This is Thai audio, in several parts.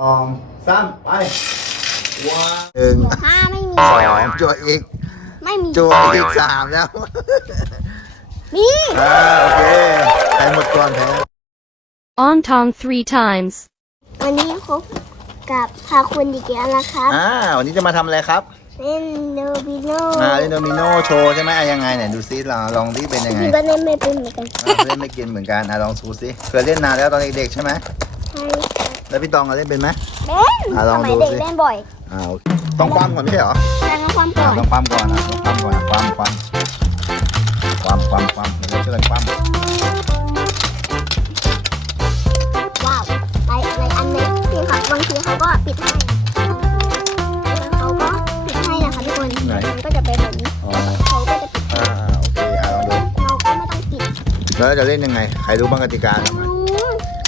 สองสามไปว้าหนึ่งห้าไม่มี สองจัวอีกไม่มีจัวอีกสามแล้วมีอ่าโอเคใครหมดก่อนแพ้ On Tong three times. วันนี้คบกับพาคุณดีเกแล้วนะครับ อ่าวันนี้จะมาทำอะไรครับเล่นโนบิโนอ่าเล่นโดมิโนโชว์ใช่ไหมอะยังไงไหนดูซิลองลองดิเป็นยังไงพี่ก็เล่นไม่เป็นเหมือนกันอ่าเล่นไม่เกินเหมือนกันอะลองดูซิเคยเล่นนานแล้วตอนเด็กๆใช่ไหมใช่ แล้วพี่ตองอะเล่นเป็นไหมเล่นอะลสองมัดูยเด็กสิเล่นบ่อยอ่าโอเคต้องคว่ำก่อนไม่ใช่เหรอแล้วก็ความก่อ่าอนต้องคว่ำก่อนอะต้องคว่ำก่อนอะคว่ำคว่ำคว่ำคว่ำคว่ำเดี๋ยวเราช่วยกันคว่ำว้าวอะไรอะไรอันนี้พี่ครับบางทีเขาก็ปิดให้เขาก็ปิดให้นะคะทุกคนไหนมันก็จะเป็นแบบนี้อ๋อเขาก็จะปิดอ่าอ่าโอเคอะลองดูเราก็ไม่ต้องปิดแล้วจะเล่นยังไง ใครรู้บ้างกติกาทำไง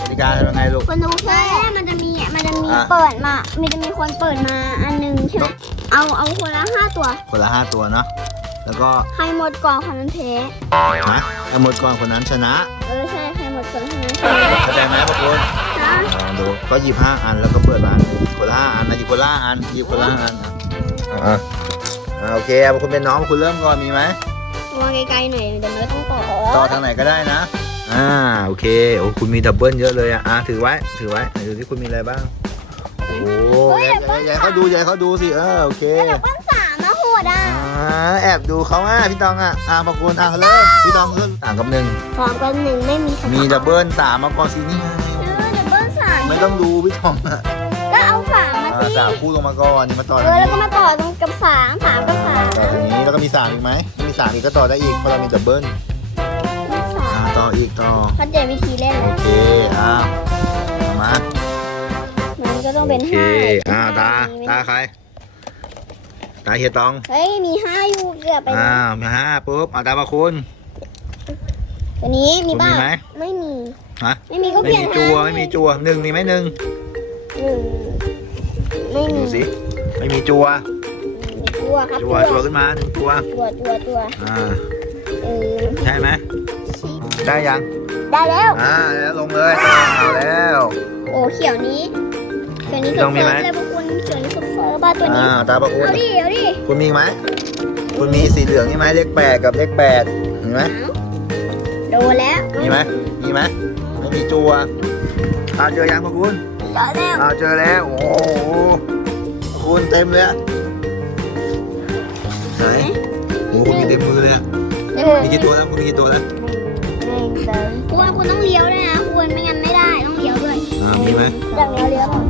กติกาทำยังไงลูก คนดูแค่มันจะมีมันจะมีอะ เปิดมา มันจะมีคนเปิดมาอันหนึงใช่ไหมเอาเอาคนละห้าตัว คนละห้าตัวเนาะ แล้วก็ใครหมดก่อนคนนั้นแพ้นะถ้าหมดก่อนคนนั้นชนะ เออใช่ใครหมดก่อนคนนั้นแพ้เข้าใจไหมพวกคุณนะลองดู ก็หยิบห้าอันแล้วก็เปิดมาคนละห้าอันนะหยิบคนละห้าอันหยิบคนละห้าอันอะอะอ่าโอเคพวกคุณเป็นน้องคุณเริ่มก่อนมีไหมวางไกลๆหน่อยเดี๋ยวมันก็ต้องต่อต่อทางไหนก็ได้นะ อ่าโอเคโอ้คุณมีดับเบิลเยอะเลยอะอ่าถือไว้ ถือไว้ไหนดูที่คุณมีอะไรบ้าง โอ้ยยายยายเขาดูยายเขาดูสิเออโอเคแล้วแบบปั้นสามนะโหดอะอ่าแอบดูเขาอะพี่ตองอะอ่าพวกคุณอะเริ่มพี่ตองเริ่มต่างกับหนึ่งพร้อมกันหนึ่งไม่มีมีดับเบิลสามมาก่อนสินี่ไงเออดับเบิ้ลสามไม่ต้องดูพี่ตองอะก็เอาสามมาอ่าสิสามคู่ลงมาก่อนนี่มาต่อเอทางอแล้วนี้ก็มาต่อตรงกับสามสามกับสามต่อตรงนี้แล้วก็มีสามอีกไหมมีสามอีกก็ต่อได้อีกเพราะเรามีดับเบิลสาอ่าม ต่ออีกต่อ เข้าใจวิธีเล่นโอแล้ว เคอ่ามามันก็ต้องเป็นโอเคห้าอ่าตามีไหมตาใครตาเฮียตองเฮ้ย มีห้าอยู่เกือบไปอ่ามีห้าปุ๊บอ่าตาบาคุณ ตัวนี้มีคุณบ้ามีงไหมไม่มีฮะ ไม่มีก็ไม่เปลี่ยนมีจัวทางไม่มีจัวหนึ่งมีไหมหนึ่งหนึ่งไม่มีดูสิไม่มีจัวมีจัวครับจัวจัวขึ้นมาหนึ่งจัวจัวจัวจัวอ่าเออใช่ไหม ได้ยัง ได้แล้ว อ่าแล้วลงเลยเอาแล้ว โอ้เขียวนี้เขียวนี้ต้องมีไหมเลยพวกคุณเขียวนี้สุดเฟอร์บ้าตัวนี้อ่าตาบาคุณเอาดิเอาดิคุณมีอีกไหมคุณมีสีเหลืองนี่ไหมเลขแปดกับเลขแปดเห็นไหมโดนแล้วมีไหมมีไหมไม่มีจัวอ่าเจอยังพวกคุณเจอแล้วอ่าเจอแล้วโอ้โหคุณเต็มเลยอะไหนโอ้โหคุณมีเต็มมือเลยอะเออมีกี่ตัวแล้วคุณมีกี่ตัวแล้ว หนึ่งสองคุณคุณต้องเลี้ยวด้วยนะคุณไม่งั้นไม่ได้ต้องเลี้ยวด้วยอ่ามีไหมจากเลี้ยวเลี้ยวก่อน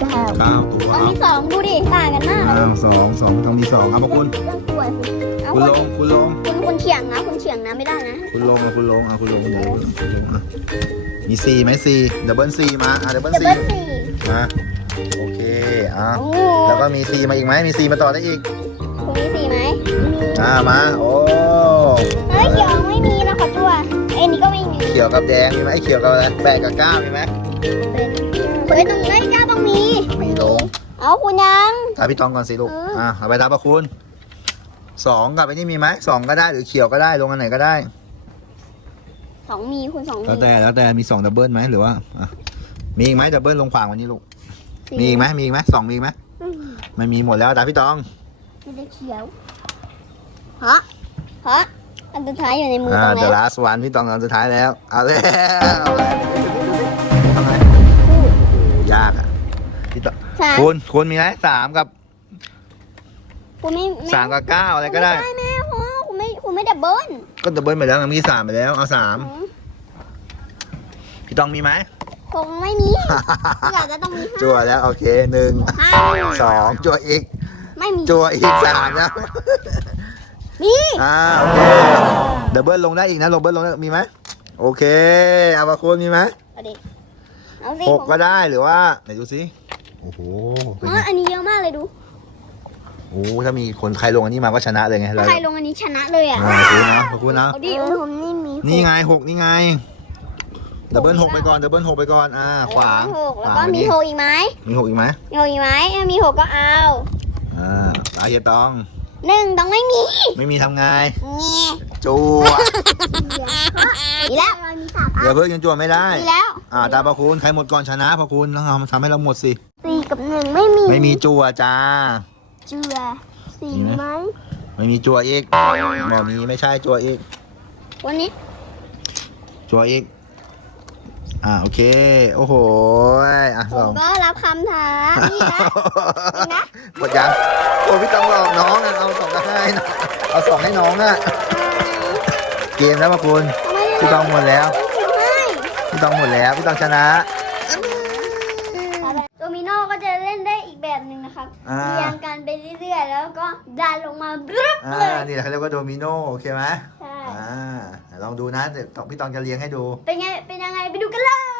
เก้าเก้าตัวต้องมีสองดูดิต่างกันมากเลยอ้าวสองสองต้องมีสองครับพวกคุณต้องกลัวสิเอาคุณคุณลงคุณลงคุณคุณเฉียงนะคุณเฉียงนะไม่ได้นะ คุณลงอะคุณลงอะคุณลงคุณลงคุณลงอะมีสี่ไหมสี่ดับเบิลสี่มาอะดับเบิลดับสี่เบิลสี่มาโอเคอะโอ้แล้วก็มีสี่มาอีกไหมมีสี่มาต่อได้อีกคุณมีสี่ไหมมีอ่ามาโอ้ เฮ้ยเขียวไม่มีนะขอตัวเอ็นนี้ก็ไม่มีเขียวกับแดงมีไหมไอ้เขียวกับอะไรแปดกับเก้ามีไหมเป็นเฮ้ยตรงนี้ก้าต้องมีมีลงเอาคุณยังตาพี่ตองก่อนสิลูกเอออ่อะเอาไปตามประคุณสองกับไอ้นี่มีไหมสองก็ได้หรือเขียวก็ได้ลงอันไหนก็ได้สองมีคุณสองมีแล้วแต่แล้วแต่มีสองดับเบิลไหมหรือว่าอะมีอีกไหมดับเบิลลงขวางวันนี้ลูกสี่มีอีกไหมมีอีกไหมสองมีอีกไหมอืมไม่มีหมดแล้วตาพี่ตองไม่ได้เขียวฮะฮะ อันสุดท้ายอยู่ในมืออ่า ตรงเดนี้นลาสวันพี่ตองตอนสุดท้ายแล้ว เอาแล้วเอาแล้วทำไมโอ้ยากอะพี่ตองสาม คุณคุณมีไหมสามกับคุณไม่ไม่สามกับเก้าอะไรก็ได้ไม่ใช่แม่พ่อคุณไม่คุณไม่ดับเบิ้ลก็ดับเบิลไปแล้วไงมีสามไปแล้ว เอาสามอืมพี่ตองมีไหม คงไม่มี อยากจะต้องมีห้าจั่วแล้วโอเคหนึ่งห้าสองจั่วอีก ไม่มีจั่วอีกสามแล้ว มีอ่าโอเคดับเบิลลงได้อีกนะลงเบิลลงได้มีไหมโอเคเอามาคุณมีไหมเอาดิเอาสิหกผมก็ได้หรือว่าไหนดูสิโอ้โหเป็นอ๋ไงออันนี้เยอะมากเลยดูโอ้โหถ้ามีคนใครลงอันนี้มาก็ชนะเลยไงเราใครลงอันนี้ชนะเลยอะอ่าคุณนะขอบคุณนะ เอาดิผมนี่มีนี่ไงหกนี่ไงดับเบิลหกไปก่อนดับเบิลหกไปก่อนอ่าขวางหกแล้วขก็วางมีนี้หกอีกไหมมีหกอีกไหมมีหกอีกไหมถ้ามีหกก็เอาอ่าตาเฮียตอง หนึ่งต้องไม่มีไม่มีทำไงเงี้ยจจัวอีกแล้วมีสามอัเดี๋ยวนเพิ่งยังจัวไม่ได้ อีกแล้วอ่าตาพระคุณใครหมดก่อนชนะพระคุณต้องทำทำให้เราหมดสิสี่กับหนึ่งไม่มีไม่มีจัวจ้าเจือสี่มีไหมไหมไม่มีจัวอีกบอกมีไม่ใช่จัวอีกวันนี้จัวอีกอ่าโอเค โอ้โหอะผสอมงก็รับคำท้านี่นะนี่นะ หมดยัง โอ้พี่ต้องหลอกน้องอะเอาสองก็ให้นะเอาสองให้น้องอะ เกมแล้วพระคุณพี่ต้องหมดแล้วไม่พี่ต้องหมดแล้ว พี่ต้องชนะ โดมิโนก็จะเล่นได้อีกแบบหนึ่งนะครับอ่า เรียงกันไปเรื่อยๆ แล้วก็ดันลงมาบรึ๊บอ่าเลยนี่แหละเขาเรียกว่าโดมิโนโอเคไหมใช่อ่าลองดูนะเดี๋ยวพี่ตองจะเลี้ยงให้ดู เป็นไงเป็นยังไงไปดูกันเลย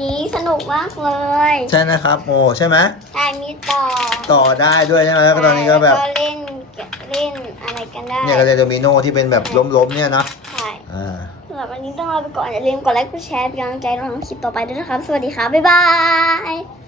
นี้สนุกมากเลย ใช่นะครับ โอ้ใช่ไหมใช่มีต่อ ต่อได้ด้วยใช่ไหมแล้วก็ตอนนี้ก็แบบล้วเล่นเกแกะเล่นอะไรกันได้ เนี่ยก็เลยโดมิโนที่เป็นแบบล้มๆเนี่ยนะใช่อ่าสำหรับวันนี้ต้องลาไปก่อนอย่าลืมกดไลค์กดแชร์เป็นกำลังใจน้องๆคลิปต่อไปด้วยนะครับ สวัสดีครับบ๊ายบาย